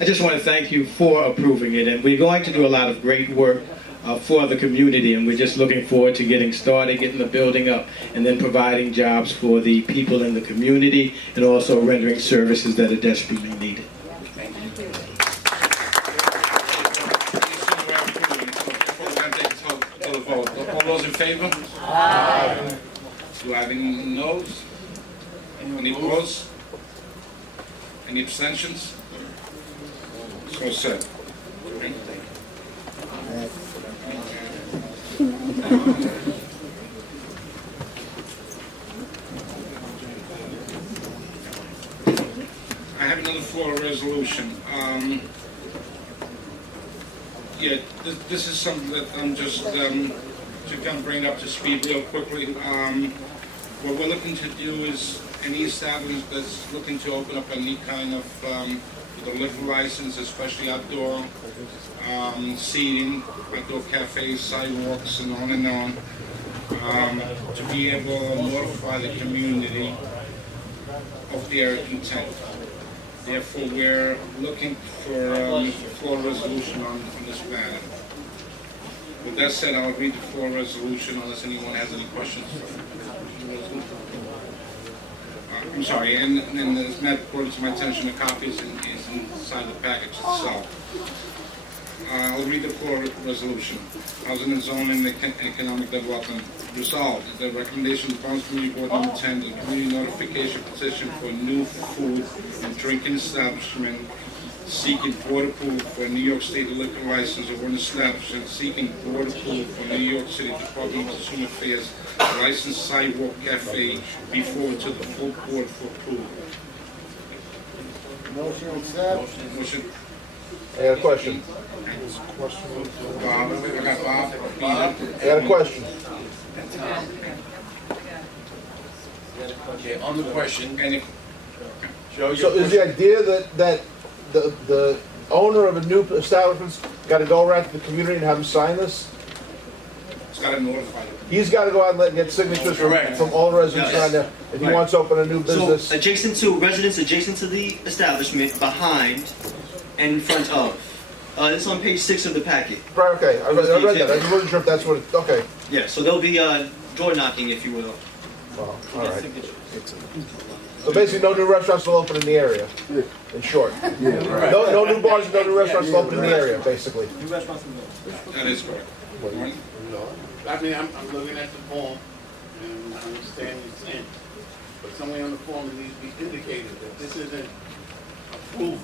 I just want to thank you for approving it, and we're going to do a lot of great work for the community, and we're just looking forward to getting started, getting the building up, and then providing jobs for the people in the community, and also rendering services that are desperately needed. Thank you. All those in favor? Aye. Do I have any noes? Any opposed? Any abstentions? So said. I have another floor resolution. Yeah, this is something that I'm just to kind of bring up to speed real quickly. What we're looking to do is any establishment that's looking to open up any kind of with a liquor license, especially outdoor seating, outdoor cafes, sidewalks, and on, to be able to notify the community of their intent. Therefore, we're looking for a floor resolution on this matter. With that said, I'll read the floor resolution unless anyone has any questions. I'm sorry, and as Matt brought it to my attention, the copy is inside the package itself. I'll read the floor resolution. Housing and Zoning and Economic Development. Resolved, the recommendation of the Bronx Community Board number 10, the community notification petition for new food and drinking establishment seeking board approval for a New York State liquor license or an establishment seeking board approval for New York City Department of Consumer Affairs licensed sidewalk cafe be forwarded to the full board for approval. Motion accept. Motion. I got a question. Bob, I got Bob. I got a question. Okay, on the question, Any, Joe, So is the idea that the owner of a new establishment's got to go around to the community and have them sign this? it's got to notify them. He's got to go out and get signatures Correct. from all the residents Yes. around there if he Right. wants to open a new business. So adjacent to, residents adjacent to the establishment, behind, and in front of. This is on page 6 of the packet. Right, okay, I read that. I just wasn't sure if that's what it, okay. Yeah, so there'll be door knocking, if you will. Well, all right. So basically, no new restaurants will open in the area, in short. No new bars, and no new restaurants will open in the area, basically. New restaurants will That is correct. I mean, I'm looking at the form, and I understand what you're saying, but somewhere on the form it needs to be indicated that this isn't approval.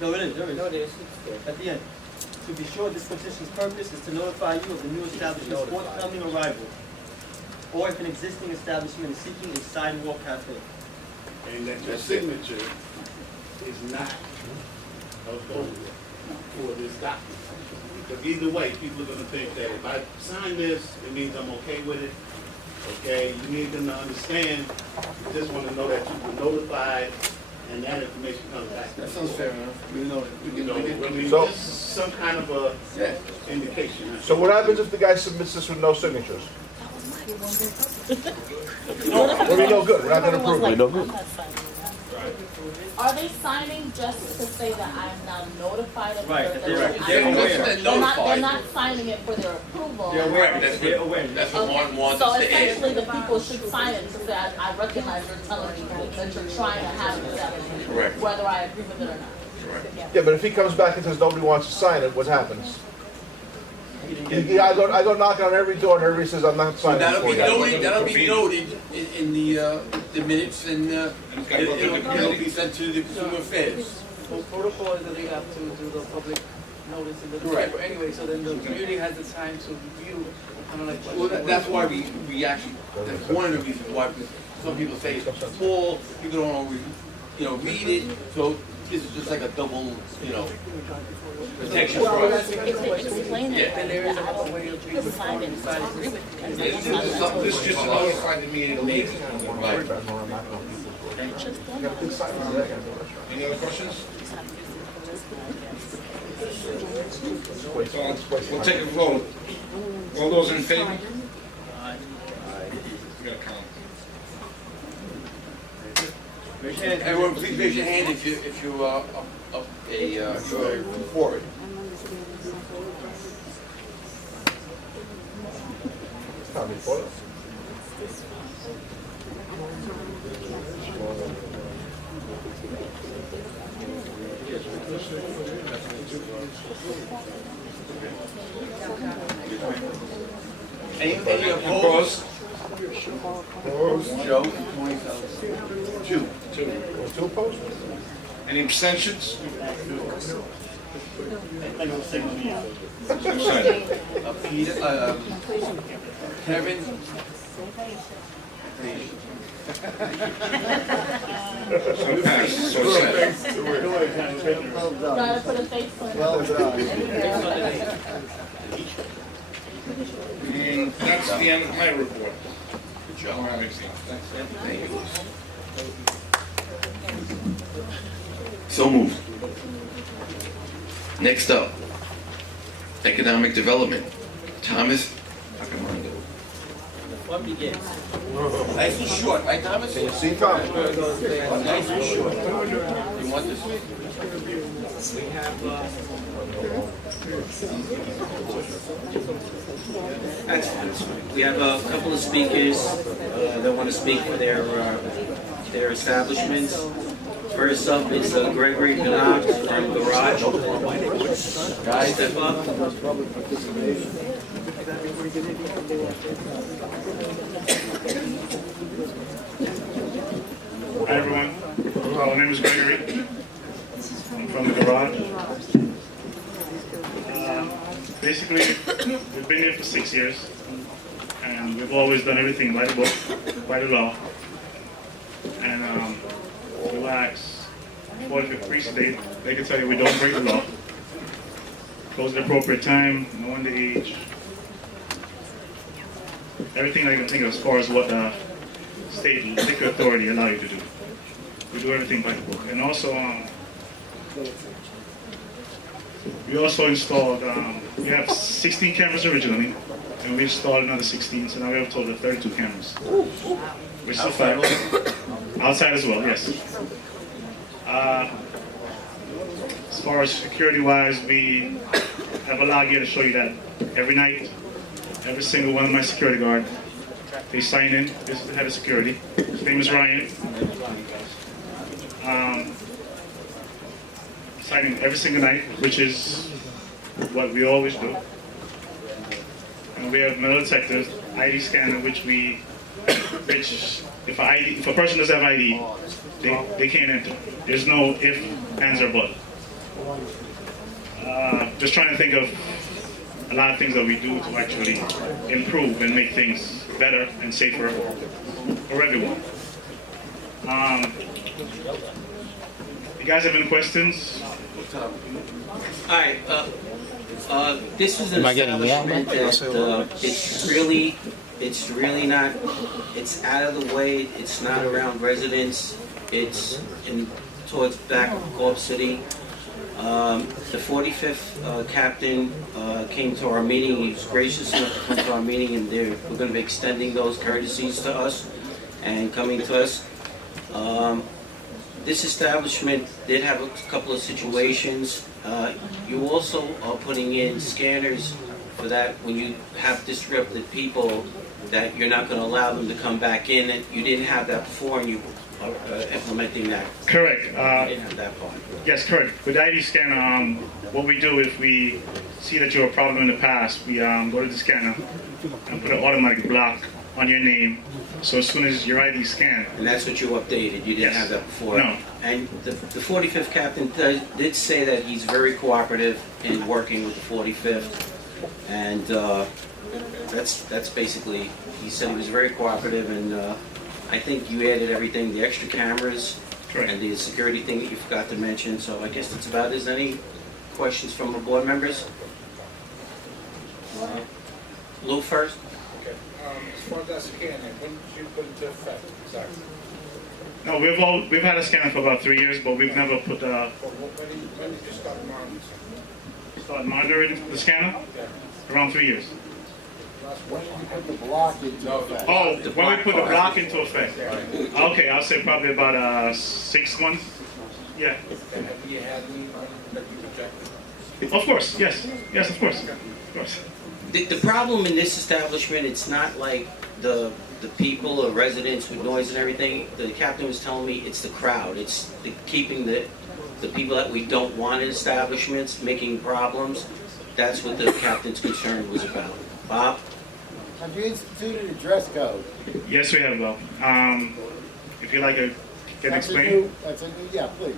No, it is, there is. No, it is. At the end. To be sure, this petition's purpose is to notify you of the new establishment's forthcoming arrival, or if an existing establishment is seeking a sidewalk cafe. And that your signature is not approval for this document. Because either way, people are gonna think that if I sign this, it means I'm okay with it. Okay, you need them to understand, you just wanna know that you were notified and that information comes back. that sounds fair enough. We know it. You know, I mean, So- just some kind of a indication. So what happens if the guy submits this with no signatures? Well, we no good, we're not gonna approve it. Are they signing just to say that I'm now notified of Right, their? they're aware. They're not signing it for their approval. They're aware. That's They're what, aware. that's what Martin wants So us to essentially, add. the people should sign it to say, I recognize you're telling me that you're trying to have it accepted, Correct. whether I agree with it or not. Yeah, but if he comes back and says nobody wants to sign it, what happens? I go knocking on every door and everybody says, I'm not So signing it that'll for be you. noted, in the minutes, and it'll be sent to the Consumer Affairs. So protocol is that they have to do the public notice in the Correct. newspaper anyway, so then the community has the time to review, kind of like. Well, that's why we actually, that's one of the reasons why, because some people say it's full, people don't always, read it, so this is just like a double, protection for us. If they explain it, Yeah. then there is a way to sign it, so I agree with you. This is just to notify the meeting late. Right. Any other questions? We'll take a vote. All those in favor? You gotta count. Everyone, please raise your hand if you for it. Tommy, photo. Any opposed? Joe? Two. Two opposed? Any abstentions? Peter, Kevin? So passed, so said. Gotta put a face on it. And that's the end of my report. Good job. I don't have anything else. Thank you. So moved. Next up, economic development. Thomas Accomando. What begins? Nice and short, right, Thomas? See, Tommy? Nice and short. You want this? We have a couple of speakers that want to speak for their establishments. First up is Gregory Pinnock from Garage. Guys, step up. Hi everyone, my name is Gregory. I'm from the Garage. Basically, we've been here for 6 years, and we've always done everything by the book, by the law. And relax. 45th Pre-State, they can tell you we don't break the law. Close at the appropriate time, no underage. Everything I can think of as far as what the state liquor authority allow you to do. We do everything by the book. And also, we also installed, we have 16 cameras originally, and we installed another 16, so now we have a total of 32 cameras. Which is fine. Outside as well, yes. As far as security-wise, we have a log here to show you that every night, every single one of my security guard, they sign in. This is the head of security. His name is Ryan. Signing every single night, which is what we always do. And we have metal detectors, ID scanner, which if a person doesn't have ID, they can't enter. There's no if, ands, or but. Just trying to think of a lot of things that we do to actually improve and make things better and safer for everyone. You guys have any questions? Alright, this is an establishment that it's really not, it's out of the way, it's not around residents, it's towards back of Gulf City. The 45th captain came to our meeting. He was gracious enough to come to our meeting, and we're going to be extending those courtesies to us and coming to us. This establishment did have a couple of situations. You also are putting in scanners for that when you have disrupted people, that you're not going to allow them to come back in. And you didn't have that before, and you are implementing that. Correct. You didn't have that part. Yes, correct. With ID scanner, what we do if we see that you're a problem in the past, we go to the scanner and put an automatic block on your name. So as soon as your ID is scanned. And that's what you updated. You didn't Yes. have that before. No. And the 45th captain did say that he's very cooperative in working with the 45th. And that's basically, he said he was very cooperative, and I think you added everything, the extra cameras. Correct. And the security thing that you forgot to mention. So I guess that's about it. Is there any questions from the board members? Lou first? Okay, as far as that scanning, when did you put it into effect, exactly? No, we've had a scanner for about 3 years, but we've never put When did you start monitoring the scanner. Around 3 years. When did you put the block into effect? Oh, when we put the block into effect. Okay, I'll say probably about 6 months. Yeah. Have you had any that you rejected? Of course, yes. Yes, of course. Of course. The problem in this establishment, it's not like the people or residents with noise and everything. The captain was telling me it's the crowd. It's keeping the people that we don't want in establishments, making problems. That's what the captain's concern was about. Bob? Have you instituted a dress code? Yes, we have, Bob. If you like, I can explain. That's a new, yeah, please.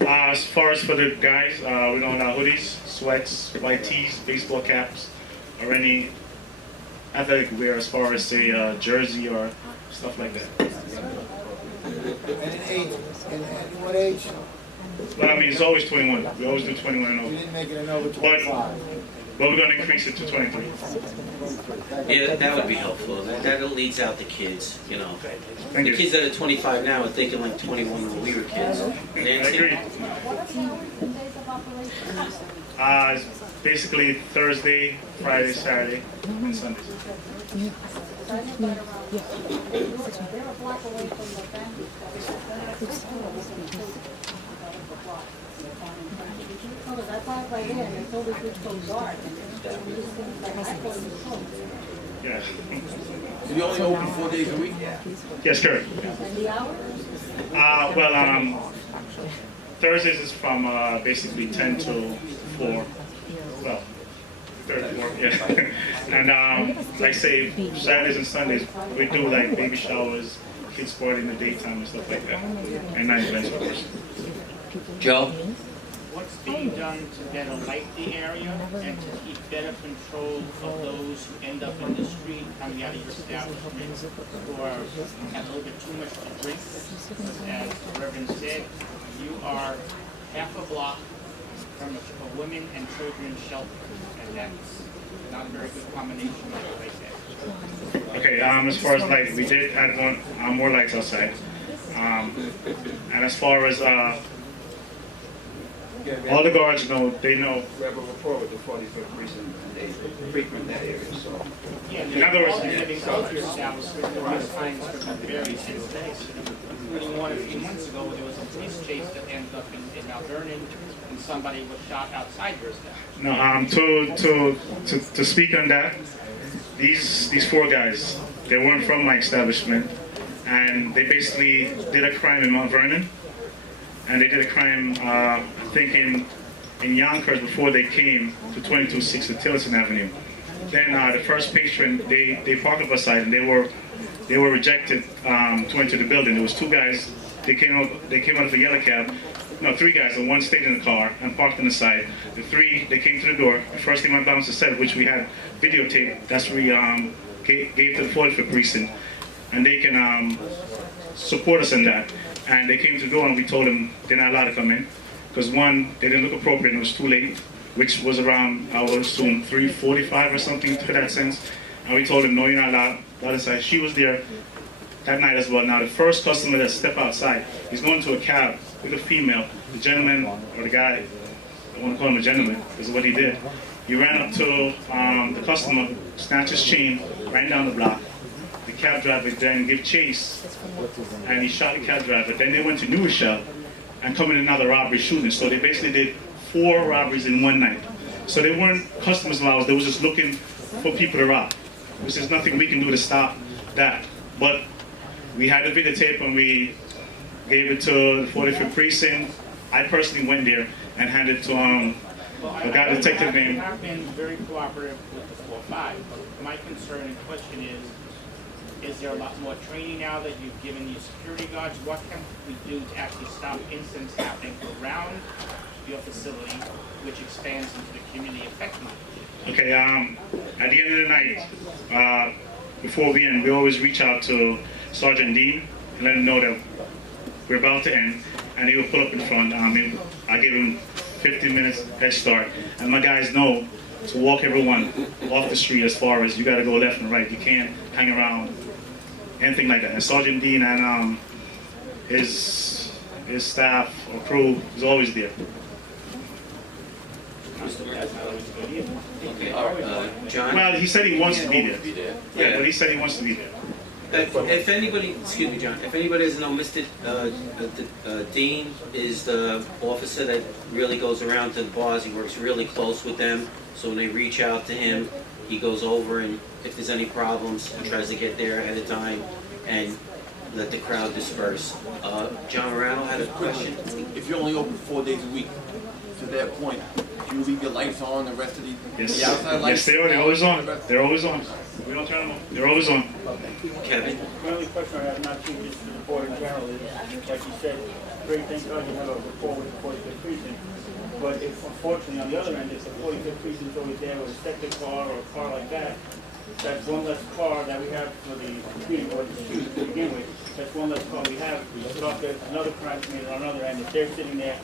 As far as for the guys, we don't allow hoodies, sweats, white tees, baseball caps, or any athletic wear as far as, say, jersey or stuff like that. And an age, and what age? But I mean, it's always 21. We always do 21 and You over. didn't make it an over 25. But we're going to increase it to 23. Yeah, that would be helpful. That leads out the kids, you know. Thank The you. kids that are 25 now are thinking like 21 when we were kids. I Nancy? agree. It's basically Thursday, Friday, Saturday, and Sunday. Yeah. So you only open 4 days a week? Yes, correct. Thursdays is from basically 10 to 4. Well, 34, yeah. And like say Saturdays and Sundays, we do like baby showers, kids sport in the daytime and stuff like that, and night events, of course. Joe? What's being done to better light the area and to keep better control of those who end up in the street coming out of your establishment who are, have a little bit too much to drink? As the Reverend said, you are half a block from a women and children's shelter, and that's not a very good combination like that. Okay, as far as lights, we did add more lights outside. And as far as all the guards know, they know. We have a rapport with the 45th precinct, and they frequent that area, so. Yeah, In other words, living close to your establishment, there are times for very intense days, including one a few months ago where there was a police chase that ended up in Mount Vernon, and somebody was shot outside your establishment. No, to speak on that, these 4 guys, they weren't from my establishment, and they basically did a crime in Mount Vernon, and they did a crime, I think in Yonkers before they came to 2260 Tillerson Avenue. Then the first patron, they parked up aside, and they were rejected to enter the building. There was 2 guys. They came out of a yellow cab. No, 3 guys, and 1 stayed in the car and parked on the side. The 3, they came to the door. The first thing my bouncer said, which we had videotaped, that's what we gave to the 45th precinct, and they can support us in that. And they came to the door, and we told them they're not allowed to come in because 1, they didn't look appropriate, and it was too late, which was around, I would assume, 3:45 or something to that sense. And we told them, no, you're not allowed inside. She was there that night as well. Now, the first customer that stepped outside, he's going to a cab with a female. The gentleman, or the guy, I want to call him a gentleman, because of what he did. He ran up to the customer, snatched his chain, ran down the block. The cab driver then gave chase, and he shot the cab driver. Then they went to New Rochelle and committed another robbery shooting. So they basically did 4 robberies in one night. So they weren't customers of ours, they were just looking for people to rob, which there's nothing we can do to stop that. But we had the videotape and we gave it to the 45th precinct. I personally went there and handed it to a guy detective named. I've been very cooperative with the 4-5, but my concern and question is there a lot more training now that you've given these security guards? What can we do to actually stop incidents happening around your facility, which expands into the community effectively? Okay, at the end of the night, before we end, we always reach out to Sergeant Dean and let him know that we're about to end, and he will pull up in front. I give him 15 minutes head start, and my guys know to walk everyone off the street as far as you got to go left and right. You can't hang around, anything like that. And Sergeant Dean and his staff or crew is always there. Okay, John? Well, he said he wants to be there. Yeah, but he said he wants to be there. If anybody, excuse me, John, if anybody doesn't know, Mr. Dean is the officer that really goes around to the bars. He works really close with them. So when they reach out to him, he goes over and if there's any problems, he tries to get there ahead of time and let the crowd disperse. John Morano had a question. If you're only open 4 days a week, to that point, do you leave your lights on, the rest of the Yes, outside lights? yes, they're always on. They're always on. We don't turn them on. They're always on. Kevin? The only question I have, not to just to the board in general, is, like you said, great, thank God you have a rapport with the 45th precinct. But if, unfortunately, on the other end, if the 45th precinct is always there with a second car or a car like that, that's one less car that we have for the community or the students to begin with. That's one less car we have. But if there's another crime committed on another end, if they're sitting there,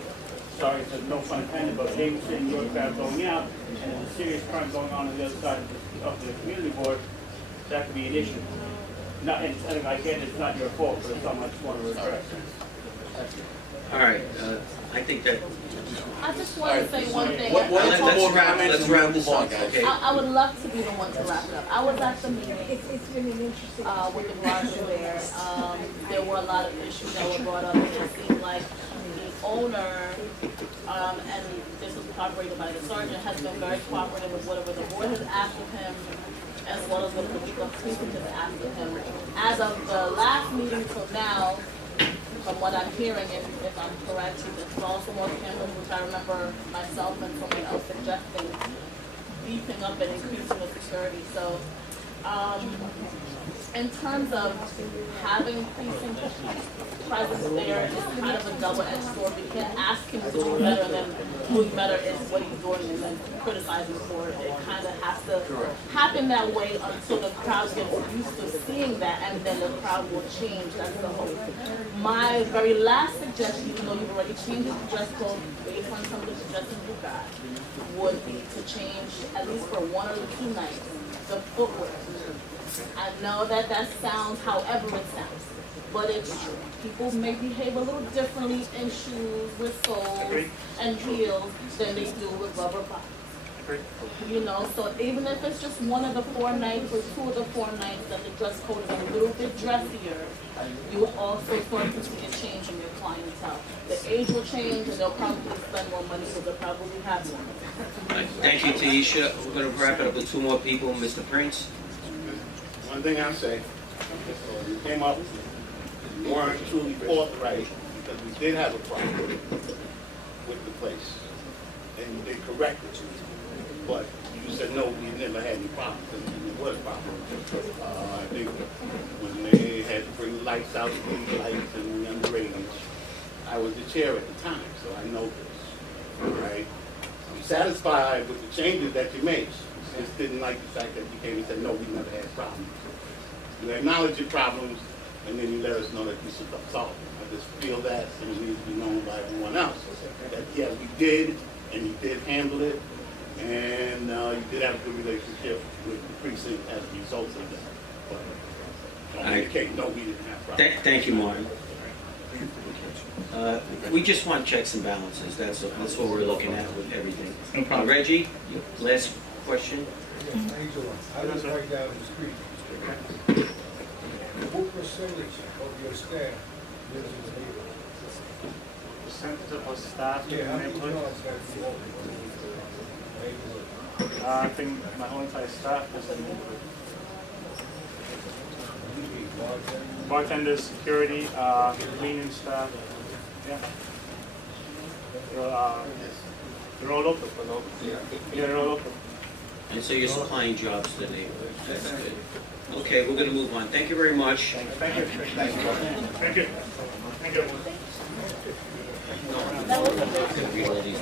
sorry, there's no fun intended, but they were sitting in your crowd going out, and there's a serious crime going on the other side of the community board, that could be an issue. Not, and I get it, it's not your fault, but it's something I just want to address. All right, I think that, I just want to say one thing. let's wrap this up, okay? I would love to be the one to wrap it up. I was at the meeting with the garage there. There were a lot of issues that were brought up. It seemed like the owner, and this was corroborated by the sergeant, has been very cooperative with whatever the board has asked of him, as well as what the people of Cleveland has asked of him. As of the last meeting till now, from what I'm hearing, and if I'm correct, he's installed some more cameras, which I remember myself and someone else suggesting beefing up and increasing the security. So, in terms of having precinct presence there, it's kind of a double-edged sword. We can't ask him to do better, and then doing better is what he's doing, and then criticizing for it. It kind of has to happen that way until the crowd gets used to seeing that, and then the crowd will change. That's the hope. My very last suggestion, even though you've already changed the dress code based on some of the suggestions you got, would be to change, at least for 1 or 2 nights, the footwear. I know that sounds however it sounds, but it's true. People may behave a little differently in shoes with soles and heels than they do with rubber bottoms. You know, so even if it's just 1 of the 4 nights or 2 of the 4 nights that the dress code is a little bit dressier, you will also start to see a change in your clientele. The age will change and they'll probably spend more money because they'll probably have more. Thank you, Taisha. We're going to wrap it up with 2 more people. Mr. Prince? One thing I'll say, you came up, you weren't truly forthright, because we did have a problem with the place, and you did correct it. But you said, no, we never had any problems, and there was problems. I think when they had to bring lights out, these lights and the underage, I was the chair at the time, so I know this, right? I'm satisfied with the changes that you made. Just didn't like the fact that you came and said, no, we never had problems. You acknowledge your problems, and then you let us know that you should solve them. I just feel that, and it needs to be known by everyone else. That, yeah, we did, and you did handle it, and you did have a good relationship with the precinct as a result of that. But don't indicate, no, we didn't have problems. Thank you, Martin. We just want checks and balances. That's what we're looking at with everything. No problem. Reggie, last question. I live right down the street. What percentage of your staff lives in the neighborhood? Percentage of our staff in Yeah, the how many neighborhood? jobs have you opened in the neighborhood? I think my whole entire staff is in the neighborhood. You mean bartenders? Bartenders, security, cleaning staff, yeah. They're all local. Yeah, they're all local. And so you're supplying jobs to the neighborhood. That's good. Okay, we're going to move on. Thank you very much. Thank you. Thank you. Thank you. Read all these.